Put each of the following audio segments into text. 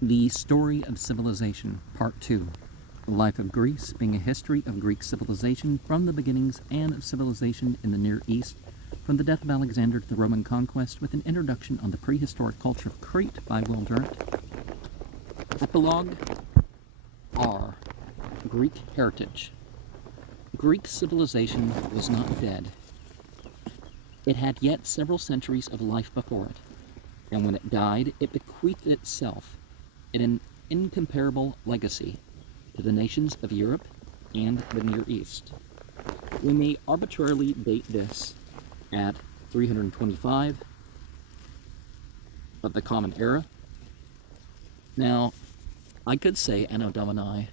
The Story of Civilization, Part 2. The Life of Greece, being a history of Greek civilization from the beginnings and of civilization in the Near East, from the death of Alexander to the Roman conquest, with an introduction on the prehistoric culture of Crete by Will Durant. Epilogue R. Greek Heritage. Greek civilization was not dead. It had yet several centuries of life before it, and when it died, it bequeathed itself in an incomparable legacy to the nations of Europe and the Near East. We may arbitrarily date this at 325 of the Common Era. Now, I could say Anno Domini,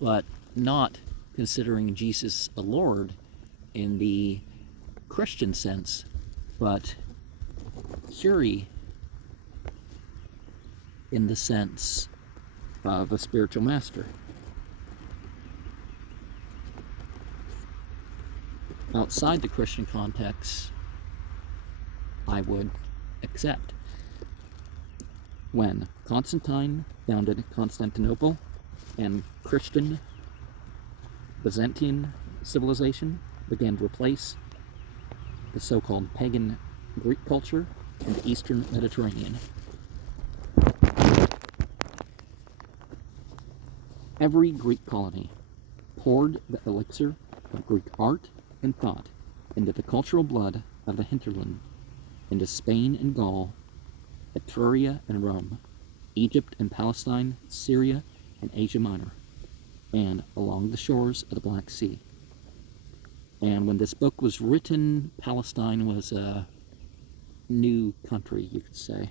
but not considering Jesus a Lord in the Christian sense, but Curie in the sense of a spiritual master. Outside the Christian context, I would accept. When Constantine founded Constantinople and Christian Byzantine civilization began to replace the so-called pagan Greek culture in the Eastern Mediterranean. Every Greek colony poured the elixir of Greek art and thought into the cultural blood of the hinterland, into Spain and Gaul, Etruria and Rome, Egypt and Palestine, Syria and Asia Minor, and along the shores of the Black Sea. And when this book was written, Palestine was a new country, you could say.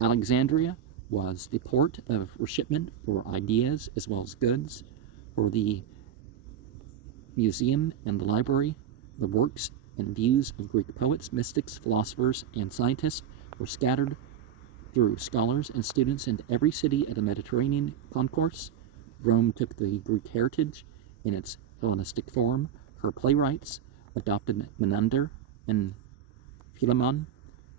Alexandria was the port of reshipment for ideas as well as goods, for the museum and the library. The works and views of Greek poets, mystics, philosophers, and scientists were scattered through scholars and students into every city of the Mediterranean concourse. Rome took the Greek heritage in its Hellenistic form. Her playwrights adopted Menander and Philemon.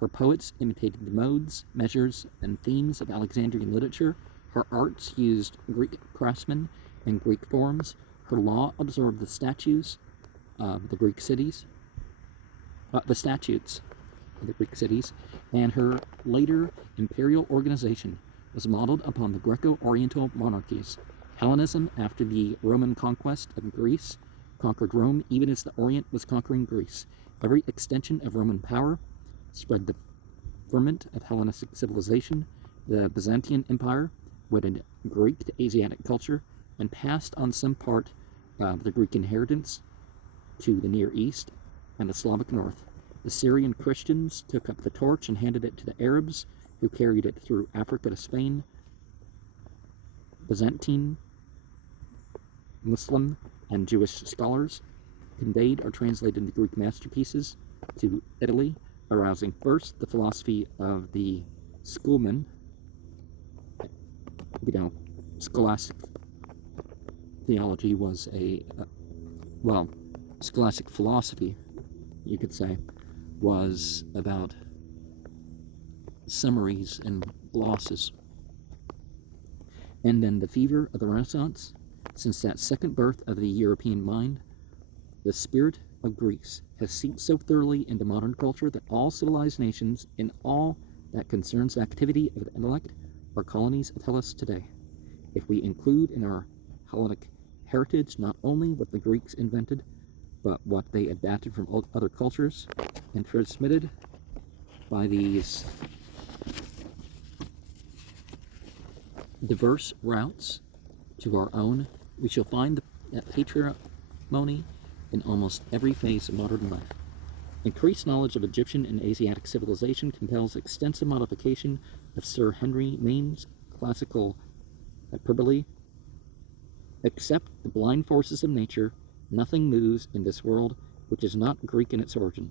Her poets imitated the modes, measures, and themes of Alexandrian literature. Her arts used Greek craftsmen and Greek forms. Her law absorbed the statutes of the Greek cities, and her later imperial organization was modeled upon the Greco-Oriental monarchies. Hellenism, after the Roman conquest of Greece, conquered Rome even as the Orient was conquering Greece. Every extension of Roman power spread the ferment of Hellenistic civilization. The Byzantine Empire wedded Greek to Asiatic culture and passed on some part of the Greek inheritance to the Near East and the Slavic North. The Syrian Christians took up the torch and handed it to the Arabs, who carried it through Africa to Spain. Byzantine, Muslim, and Jewish scholars conveyed or translated the Greek masterpieces to Italy, arousing first the philosophy of the schoolmen, scholastic theology was scholastic philosophy, you could say, was about summaries and glosses. And then the fever of the Renaissance, since that second birth of the European mind, the spirit of Greece has seeped so thoroughly into modern culture that all civilized nations in all that concerns the activity of the intellect are colonies of Hellas today. If we include in our Hellenic heritage not only what the Greeks invented, but what they adapted from other cultures and transmitted by these diverse routes to our own, we shall find that patrimony in almost every phase of modern life. Increased knowledge of Egyptian and Asiatic civilization compels extensive modification of Sir Henry Maine's classical hyperbole. Except the blind forces of nature, nothing moves in this world which is not Greek in its origin.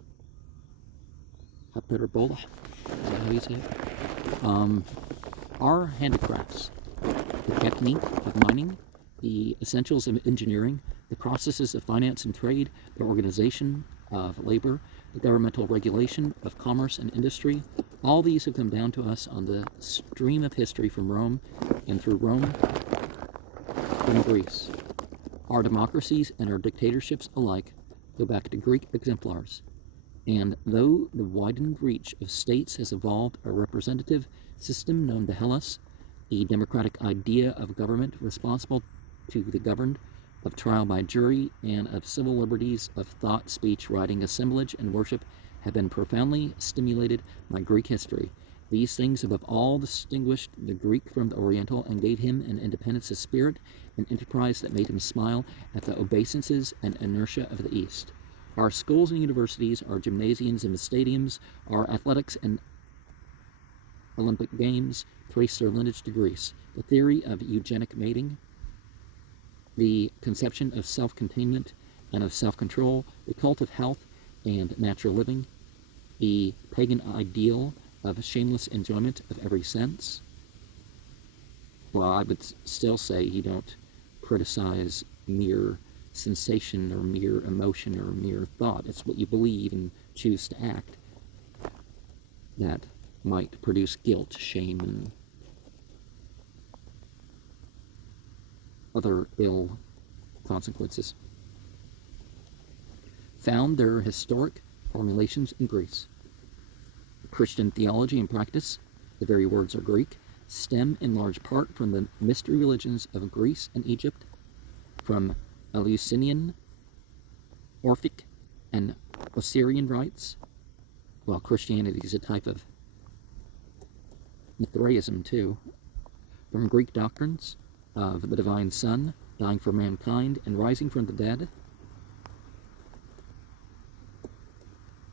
Hyperbola, is that how you say it? Our handicrafts, the technique of mining, the essentials of engineering, the processes of finance and trade, the organization of labor, the governmental regulation of commerce and industry. All these have come down to us on the stream of history from Rome, and through Rome from Greece. Our democracies and our dictatorships alike go back to Greek exemplars. And though the widened reach of states has evolved a representative system known to Hellas, a democratic idea of government responsible to the governed, of trial by jury, and of civil liberties of thought, speech, writing, assemblage, and worship have been profoundly stimulated by Greek history. These things above all distinguished the Greek from the Oriental and gave him an independence of spirit, an enterprise that made him smile at the obeisances and inertia of the East. Our schools and universities, our gymnasiums and stadiums, our athletics and Olympic games trace their lineage to Greece. The theory of eugenic mating, the conception of self-containment and of self-control, the cult of health and natural living, the pagan ideal of shameless enjoyment of every sense. Well, I would still say you don't criticize mere sensation or mere emotion or mere thought. It's what you believe and choose to act that might produce guilt, shame, and other ill consequences. Found their historic formulations in Greece. Christian theology and practice, the very words are Greek, stem in large part from the mystery religions of Greece and Egypt, from Eleusinian, Orphic, and Osirian rites, while Christianity is a type of Mithraism too, from Greek doctrines of the divine Son dying for mankind and rising from the dead,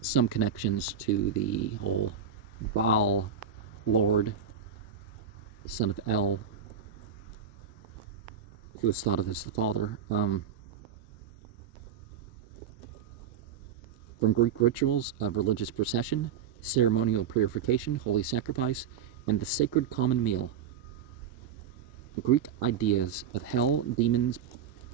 some connections to the whole Baal Lord, the son of El, who was thought of as the father, from Greek rituals of religious procession, ceremonial purification, holy sacrifice, and the sacred common meal. Greek ideas of hell, demons,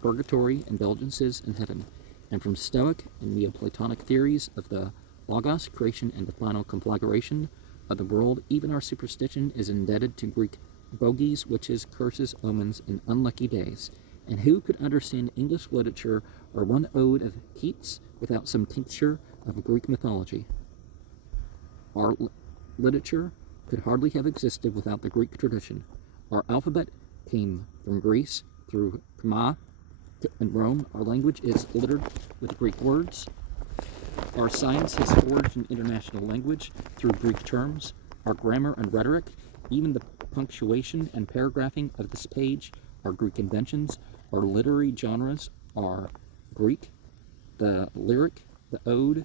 purgatory, indulgences, and heaven, and from Stoic and Neoplatonic theories of the Logos, creation, and the final conflagration of the world, even our superstition is indebted to Greek bogies, witches, curses, omens, and unlucky days. And who could understand English literature or one ode of Keats without some tincture of Greek mythology? Our literature could hardly have existed without the Greek tradition. Our alphabet came from Greece through Kama and Rome. Our language is littered with Greek words. Our science has forged an international language through Greek terms. Our grammar and rhetoric, even the punctuation and paragraphing of this page, are Greek inventions. Our literary genres are Greek. The lyric, the ode,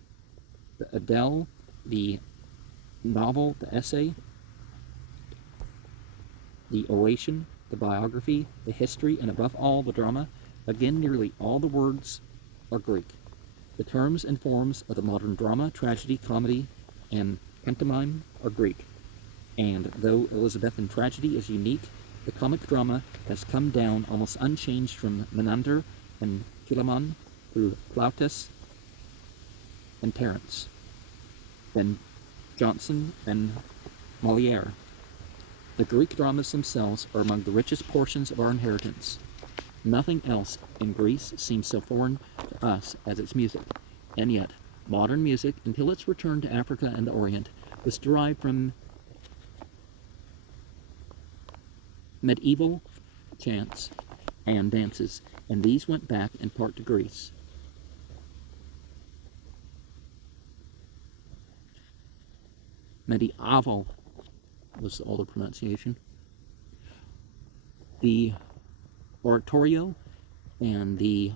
the Adele, the novel, the essay, the oration, the biography, the history, and above all, the drama. Again, nearly all the words are Greek. The terms and forms of the modern drama, tragedy, comedy, and pantomime are Greek. And though Elizabethan tragedy is unique, the comic drama has come down almost unchanged from Menander and Philemon through Plautus and Terence, then Jonson and Moliere. The Greek dramas themselves are among the richest portions of our inheritance. Nothing else in Greece seems so foreign to us as its music, and yet modern music, until its return to Africa and the Orient, was derived from medieval chants and dances, and these went back in part to Greece. Medieval was the older pronunciation. The oratorio and the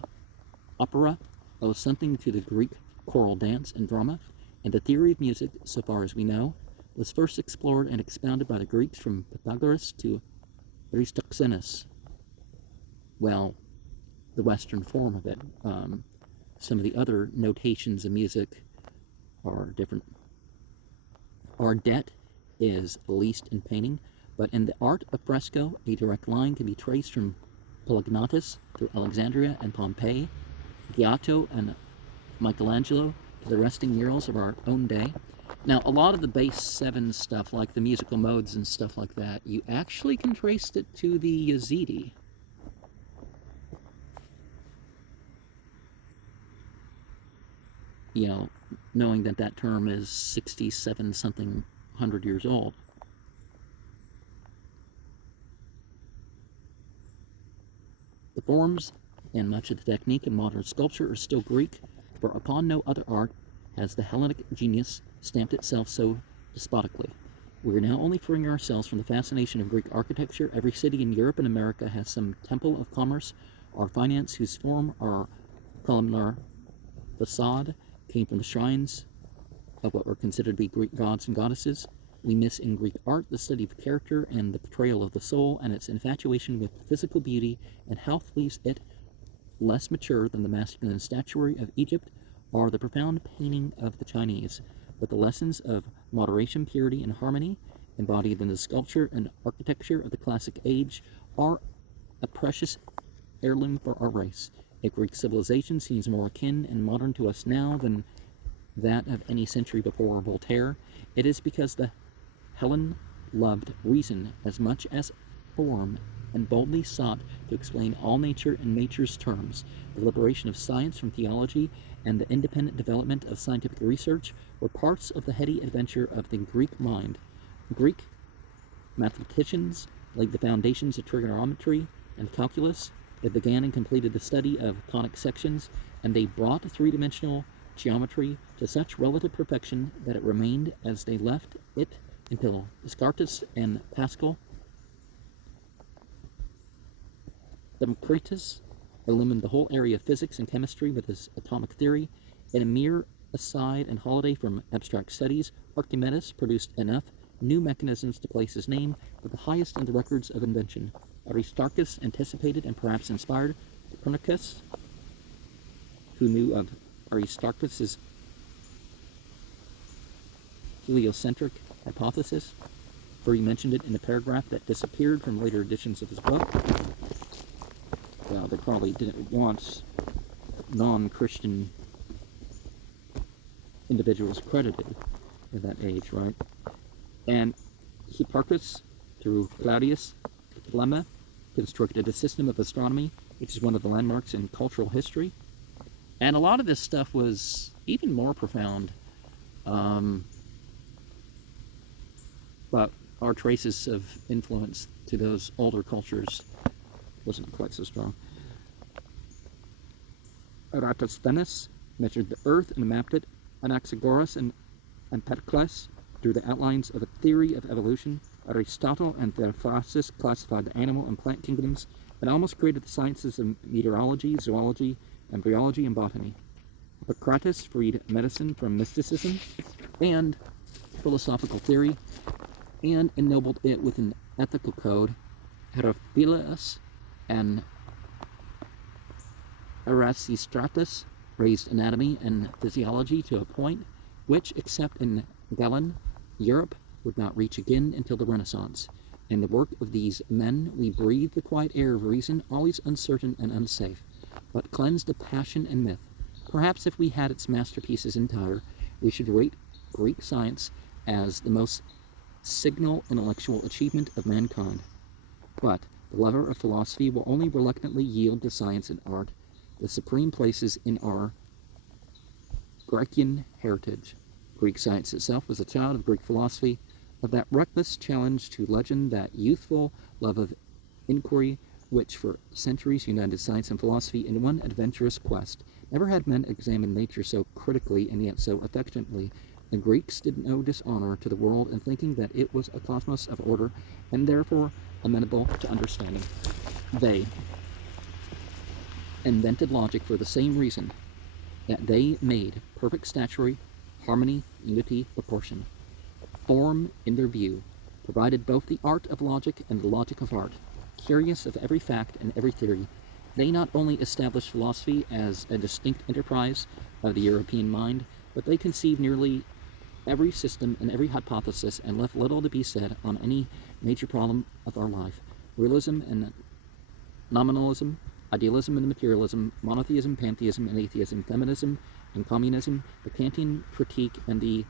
opera owe something to the Greek choral dance and drama, and the theory of music, so far as we know, was first explored and expounded by the Greeks from Pythagoras to Aristoxenus. Well, the Western form of it. Some of the other notations of music are different. Our debt is least in painting, but in the art of fresco, a direct line can be traced from Polygnotus through Alexandria and Pompeii, Giotto and Michelangelo to the resting murals of our own day. Now, a lot of the base 7 stuff, like the musical modes and stuff like that, you actually can trace it to the Yazidi. You know, knowing that that term is 67-something hundred years old. The forms and much of the technique in modern sculpture are still Greek, for upon no other art has the Hellenic genius stamped itself so despotically. We are now only freeing ourselves from the fascination of Greek architecture. Every city in Europe and America has some temple of commerce or finance whose form or columnar facade came from the shrines of what were considered to be Greek gods and goddesses. We miss in Greek art the study of character and the portrayal of the soul, and its infatuation with physical beauty and health leaves it less mature than the masculine statuary of Egypt or the profound painting of the Chinese. But the lessons of moderation, purity, and harmony embodied in the sculpture and architecture of the classic age are a precious heirloom for our race. If Greek civilization seems more akin and modern to us now than that of any century before Voltaire, it is because the Hellen loved reason as much as form and boldly sought to explain all nature in nature's terms. The liberation of science from theology and the independent development of scientific research were parts of the heady adventure of the Greek mind. Greek mathematicians laid the foundations of trigonometry and calculus. They began and completed the study of conic sections, and they brought three-dimensional geometry to such relative perfection that it remained as they left it until Descartes and Pascal. Democritus illumined the whole area of physics and chemistry with his atomic theory. In a mere aside and holiday from abstract studies, Archimedes produced enough new mechanisms to place his name at the highest in the records of invention. Aristarchus anticipated and perhaps inspired Copernicus, who knew of Aristarchus's heliocentric hypothesis, for he mentioned it in a paragraph that disappeared from later editions of his book. Well, they probably didn't want non-Christian individuals credited at that age, right? And Hipparchus, through Claudius Ptolemy, constructed a system of astronomy, which is one of the landmarks in cultural history. And a lot of this stuff was even more profound, but our traces of influence to those older cultures wasn't quite so strong. Eratosthenes measured the earth and mapped it. Anaxagoras and Empedocles drew the outlines of a theory of evolution. Aristotle and Theophrastus classified the animal and plant kingdoms, and almost created the sciences of meteorology, zoology, embryology, and botany. Hippocrates freed medicine from mysticism and philosophical theory, and ennobled it with an ethical code. Herophilus and Erasistratus raised anatomy and physiology to a point which, except in Galen, Europe would not reach again until the Renaissance. In the work of these men we breathe the quiet air of reason, always uncertain and unsafe, but cleansed of passion and myth. Perhaps if we had its masterpieces entire, we should rate Greek science as the most signal intellectual achievement of mankind. But the lover of philosophy will only reluctantly yield to science and art the supreme places in our Grecian heritage. Greek science itself was a child of Greek philosophy, of that reckless challenge to legend, that youthful love of inquiry, which for centuries united science and philosophy in one adventurous quest. Never had men examined nature so critically and yet so affectionately. The Greeks did no dishonor to the world in thinking that it was a cosmos of order and therefore amenable to understanding. They invented logic for the same reason that they made perfect statuary, harmony, unity, proportion. Form, in their view, provided both the art of logic and the logic of art. Curious of every fact and every theory, they not only established philosophy as a distinct enterprise of the European mind, but they conceived nearly every system and every hypothesis and left little to be said on any major problem of our life. Realism and nominalism, idealism and materialism, monotheism, pantheism and atheism, feminism and communism, the Kantian critique and the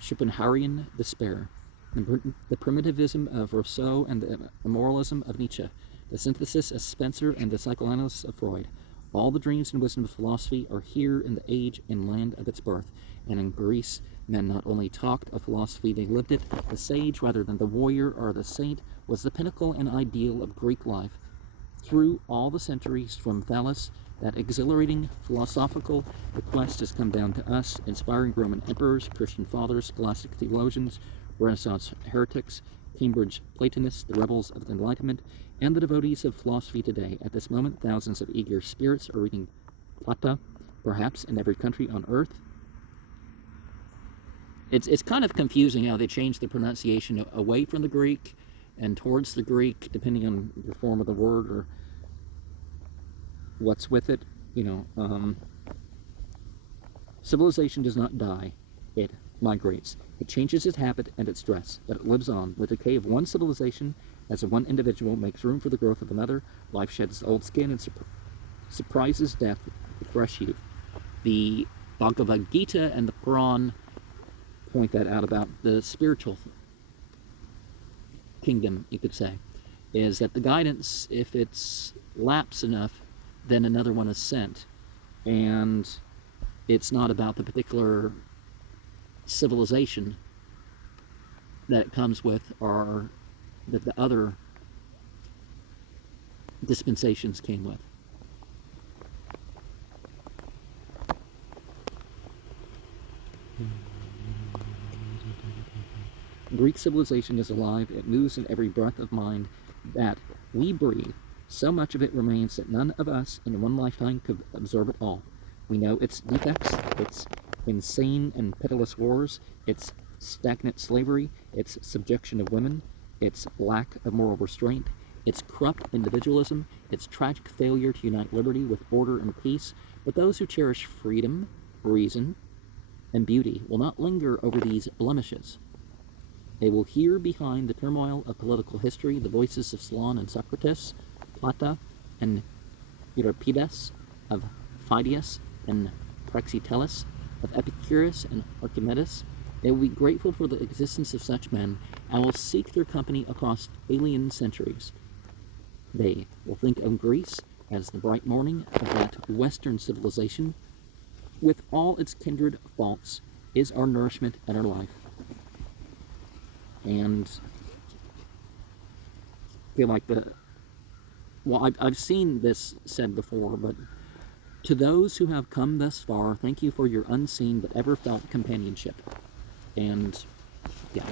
Schopenhauerian despair, the primitivism of Rousseau and the immoralism of Nietzsche, the synthesis of Spencer and the psychoanalysis of Freud. All the dreams and wisdom of philosophy are here in the age and land of its birth. And in Greece, men not only talked of philosophy, they lived it. The sage, rather than the warrior or the saint, was the pinnacle and ideal of Greek life. Through all the centuries, from Thales, that exhilarating philosophical request has come down to us, inspiring Roman emperors, Christian fathers, scholastic theologians, Renaissance heretics, Cambridge Platonists, the rebels of the Enlightenment, and the devotees of philosophy today. At this moment, thousands of eager spirits are reading Plata, perhaps in every country on earth. It's kind of confusing how they change the pronunciation away from the Greek and towards the Greek, depending on the form of the word or what's with it. Civilization does not die. It migrates. It changes its habit and its dress, but it lives on. The decay of one civilization as of one individual makes room for the growth of another. Life sheds the old skin and surprises death with fresh youth. The Bhagavad Gita and the Quran point that out about the spiritual kingdom, you could say, is that the guidance, if it's lapse enough, then another one is sent. And it's not about the particular civilization that it comes with or that the other dispensations came with. Greek civilization is alive. It moves in every breath of mind that we breathe. So much of it remains that none of us in one lifetime could absorb it all. We know its defects, its insane and pitiless wars, its stagnant slavery, its subjection of women, its lack of moral restraint, its corrupt individualism, its tragic failure to unite liberty with order and peace. But those who cherish freedom, reason, and beauty will not linger over these blemishes. They will hear behind the turmoil of political history the voices of Solon and Socrates, Plata and Euripides, of Phidias and Praxiteles, of Epicurus and Archimedes. They will be grateful for the existence of such men and will seek their company across alien centuries. They will think of Greece as the bright morning of that Western civilization, with all its kindred faults, is our nourishment and our life. And I feel like I've seen this said before, but to those who have come thus far, thank you for your unseen but ever felt companionship. And yeah.